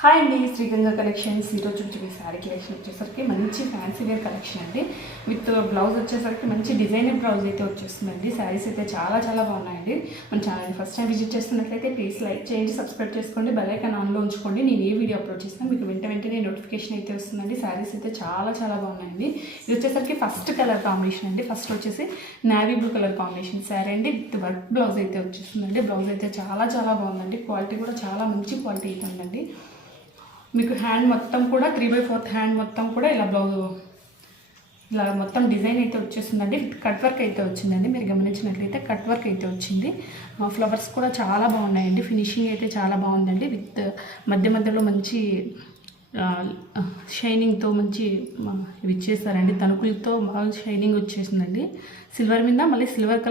Hi అండి, Sriganga collections. ఈరోజు చూపించే శారీ కలెక్షన్ వచ్చేసరికి మంచి ఫ్యాన్సీ వేర్ కలెక్షన్ అండి. విత్ బ్లౌజ్ వచ్చేసరికి మంచి డిజైనర్ బ్లౌజ్ అయితే వచ్చేస్తుందండి. శారీస్ అయితే చాలా చాలా బాగున్నాయండి. మన ఛానల్ని ఫస్ట్ టైం విజిట్ చేస్తున్నట్లయితే ప్లీజ్ లైక్ చేయండి, సబ్స్క్రైబ్ చేసుకోండి, బెల్ ఐకాన్ ఆన్లో ఉంచుకోండి. నేను ఏ వీడియో అప్లోడ్ చేసినా మీకు వెంటనే నోటిఫికేషన్ అయితే వస్తుందండి. శారీస్ అయితే చాలా చాలా బాగున్నాయండి. ఇది వచ్చేసరికి ఫస్ట్ కలర్ కాంబినేషన్ అండి. ఫస్ట్ వచ్చేసి navy blue colour combination sari అండి. విత్ వర్క్ బ్లౌజ్ అయితే వచ్చేస్తుందండి. బ్లౌజ్ అయితే చాలా చాలా బాగుందండి. క్వాలిటీ కూడా చాలా మంచి క్వాలిటీ అయితే ఉందండి. మీకు హ్యాండ్ మొత్తం కూడా 3/4 హ్యాండ్ మొత్తం కూడా ఇలా బ్లౌజ్ ఇలా మొత్తం డిజైన్ అయితే వచ్చేస్తుందండి. కట్ వర్క్ అయితే వచ్చిందండి. మీరు గమనించినట్లయితే కట్ వర్క్ అయితే వచ్చింది. ఫ్లవర్స్ కూడా చాలా బాగున్నాయండి. ఫినిషింగ్ అయితే చాలా బాగుందండి. విత్ మధ్యలో మంచి షైనింగ్తో మంచి ఇవి ఇచ్చేస్తారండి. తణుకులతో బాగా షైనింగ్ వచ్చేసిందండి. సిల్వర్ మీద మళ్ళీ సిల్వర్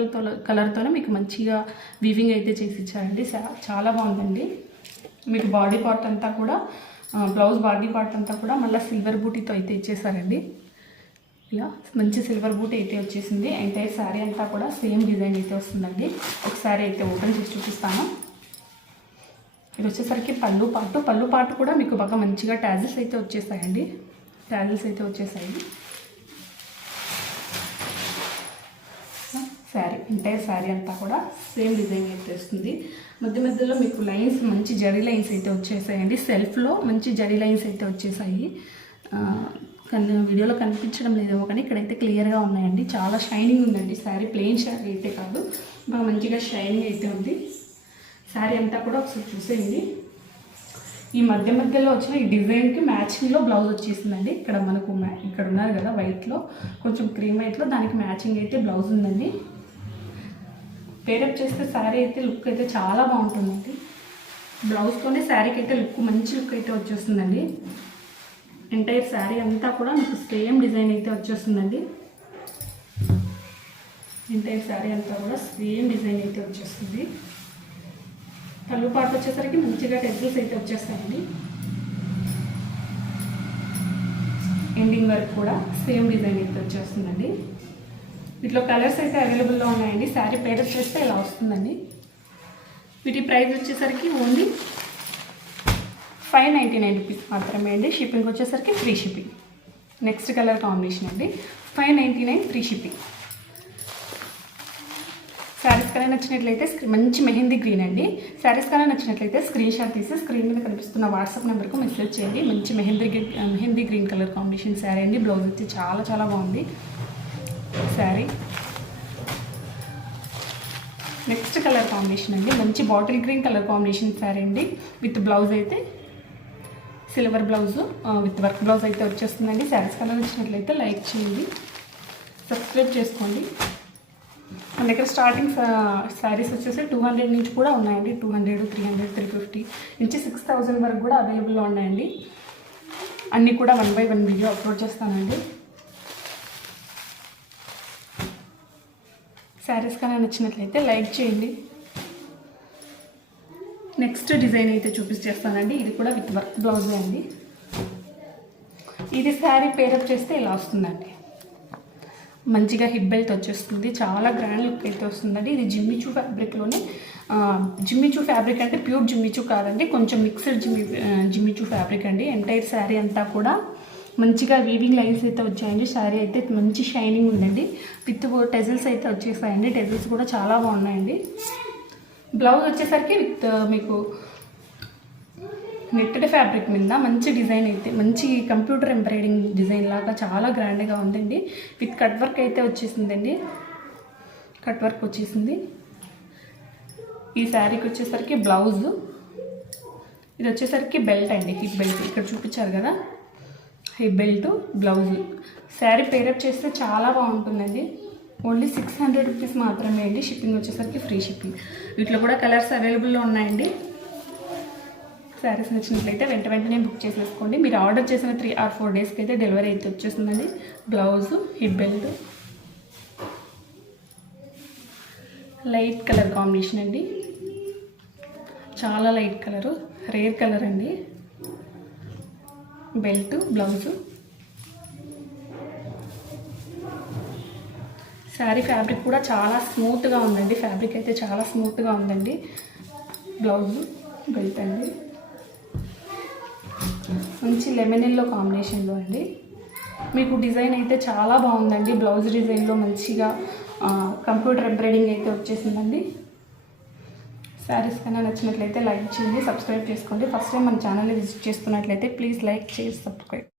కలర్తోనే మీకు మంచిగా వీవింగ్ అయితే చేసి ఇచ్చారండి. చాలా బాగుందండి. మీకు బాడీ పార్ట్ అంతా కూడా బ్లౌజ్ బాడీ పార్ట్ అంతా కూడా మళ్ళీ సిల్వర్ బూటీతో అయితే ఇచ్చేసారండి. ఇలా మంచి సిల్వర్ బూటీ అయితే వచ్చేసింది. ఎంటైర్ శారీ అంతా కూడా సేమ్ డిజైన్ అయితే వస్తుందండి. ఒకసారి అయితే ఓపెన్ చేసి చూపిస్తాను. ఇది వచ్చేసరికి పళ్ళు పాటు కూడా మీకు బాగా మంచిగా ట్యాజిల్స్ అయితే వచ్చేసాయండి. శారీ ఎంటైర్ శారీ అంతా కూడా సేమ్ డిజైన్ అయితే వస్తుంది. మధ్యలో మీకు లైన్స్ మంచి జరీ లైన్స్ అయితే వచ్చేసాయండి. సెల్ఫ్లో మంచి జరీ లైన్స్ అయితే వచ్చేసాయి. వీడియోలో కనిపించడం లేదేమో కానీ ఇక్కడైతే క్లియర్గా ఉన్నాయండి. చాలా షైనింగ్ ఉందండి. శారీ ప్లెయిన్ శారీ అయితే కాదు, బాగా మంచిగా షైనింగ్ అయితే ఉంది. శారీ అంతా కూడా ఒకసారి చూసేయండి. ఈ మధ్యలో వచ్చిన ఈ డిజైన్కి మ్యాచింగ్లో బ్లౌజ్ వచ్చేసిందండి. ఇక్కడ మనకు ఇక్కడ ఉన్నారు కదా వైట్లో, కొంచెం క్రీమ్ వైట్లో దానికి మ్యాచింగ్ అయితే బ్లౌజ్ ఉందండి. పేరప్ చేస్తే శారీ అయితే లుక్ అయితే చాలా బాగుంటుందండి. బ్లౌజ్తోనే శారీకి అయితే మంచి లుక్ అయితే వచ్చేస్తుందండి. ఎంటైర్ శారీ అంతా కూడా మీకు సేమ్ డిజైన్ అయితే వచ్చేస్తుందండి. ఎంటైర్ శారీ అంతా కూడా సేమ్ డిజైన్ అయితే వచ్చేస్తుంది. పళ్ళు పాటు వచ్చేసరికి మంచిగా టెజిల్స్ అయితే వచ్చేస్తాయండి. ఎండింగ్ వరకు కూడా సేమ్ డిజైన్ అయితే వచ్చేస్తుందండి. వీటిలో కలర్స్ అయితే అవైలబుల్లో ఉన్నాయండి. శారీ పేరప్ చేస్తే ఇలా వస్తుందండి. వీటి ప్రైస్ వచ్చేసరికి ఓన్లీ 599 రూపీస్ మాత్రమే అండి. షిప్పింగ్ వచ్చేసరికి free shipping. Next colour combination అండి. 599 ఫ్రీ షిప్పింగ్. శారీస్ కలర్ నచ్చినట్లయితే మంచి మెహందీ గ్రీన్ అండి. శారీస్ కలర్ నచ్చినట్లయితే స్క్రీన్ షాట్ తీసి స్క్రీన్ మీద కనిపిస్తున్న వాట్సాప్ నెంబర్కు మెసేజ్ చేయండి. మంచి mehndi green colour combination sari అండి. బ్లౌజ్ అయితే చాలా చాలా బాగుంది శారీ. నెక్స్ట్ కలర్ కాంబినేషన్ అండి. మంచి bottle green colour combination sari అండి. విత్ బ్లౌజ్ అయితే silver blouse with work blouse అయితే వచ్చేస్తుందండి. శారీస్ కలర్ నచ్చినట్లయితే లైక్ చేయండి, సబ్స్క్రైబ్ చేసుకోండి. మన దగ్గర స్టార్టింగ్ శారీస్ వచ్చేసి 200 నుంచి కూడా ఉన్నాయండి. 200, 300, 350 నుంచి 6000 వరకు కూడా అవైలబుల్లో ఉన్నాయండి. అన్నీ కూడా 1 by 1 వీడియో అప్లోడ్ చేస్తానండి. శారీస్ కన్నా నచ్చినట్లయితే లైక్ చేయండి. నెక్స్ట్ డిజైన్ అయితే చూపిస్తానండి. ఇది కూడా విత్ వర్క్ బ్లౌజే అండి. ఇది శారీ పేరప్ చేస్తే ఇలా వస్తుందండి. మంచిగా హిప్ బెల్ట్ వచ్చేస్తుంది. చాలా గ్రాండ్ లుక్ అయితే వస్తుందండి. ఇది జిమ్మిచూ ఫ్యాబ్రిక్లోనే, జిమ్మిచూ ఫ్యాబ్రిక్ అంటే ప్యూర్ జిమ్మిచూ కాదండి, కొంచెం మిక్స్డ్ జిమ్మిచూ ఫ్యాబ్రిక్ అండి. ఎంటైర్ శారీ అంతా కూడా మంచిగా వీవింగ్ లైన్స్ అయితే వచ్చాయండి. శారీ అయితే మంచి షైనింగ్ ఉందండి. విత్ టెజిల్స్ అయితే వచ్చేసాయండి. టెజిల్స్ కూడా చాలా బాగున్నాయండి. బ్లౌజ్ వచ్చేసరికి విత్ మీకు నెట్టెడ్ ఫ్యాబ్రిక్ మీద మంచి డిజైన్ అయితే, మంచి కంప్యూటర్ ఎంబ్రాయిడింగ్ డిజైన్ లాగా చాలా గ్రాండ్గా ఉందండి. విత్ కట్ వర్క్ అయితే వచ్చేసిందండి. కట్ వర్క్ వచ్చేసింది. ఈ శారీకి వచ్చేసరికి బ్లౌజ్, ఇది వచ్చేసరికి బెల్ట్ అండి. హిప్ బెల్ట్ ఇక్కడ చూపించారు కదా, hip belt blouse. Sari pair up చేస్తే చాలా బాగుంటుందండి. ఓన్లీ 600 రూపీస్ మాత్రమే అండి. షిప్పింగ్ వచ్చేసరికి ఫ్రీ షిప్పింగ్. వీటిలో కూడా కలర్స్ అవైలబుల్లో ఉన్నాయండి. శారీస్ నచ్చినట్లయితే వెంటనే బుక్ చేసేసుకోండి. మీరు ఆర్డర్ చేసిన 3 or 4 డేస్కి అయితే డెలివరీ అయితే వచ్చేస్తుందండి. Blouse, hip belt, light colour combination అండి. చాలా లైట్ కలరు, రేర్ కలర్ అండి. Belt, blouse. శారీ ఫ్యాబ్రిక్ కూడా చాలా స్మూత్గా ఉందండి. ఫ్యాబ్రిక్ అయితే చాలా స్మూత్గా ఉందండి. బ్లౌజు, బెల్ట్ అండి. మంచి లెమన్ ఎల్లో కాంబినేషన్లో అండి. మీకు డిజైన్ అయితే చాలా బాగుందండి. బ్లౌజ్ డిజైన్లో మంచిగా కంప్యూటర్ ఎంబ్రాయిడింగ్ అయితే వచ్చేసిందండి. శారీస్ కన్నా నచ్చినట్లయితే లైక్ చేయండి, సబ్స్క్రైబ్ చేసుకోండి. ఫస్ట్ టైం మన ఛానల్ని విజిట్ చేస్తున్నట్లయితే ప్లీజ్ లైక్ చేసి సబ్స్క్రైబ్.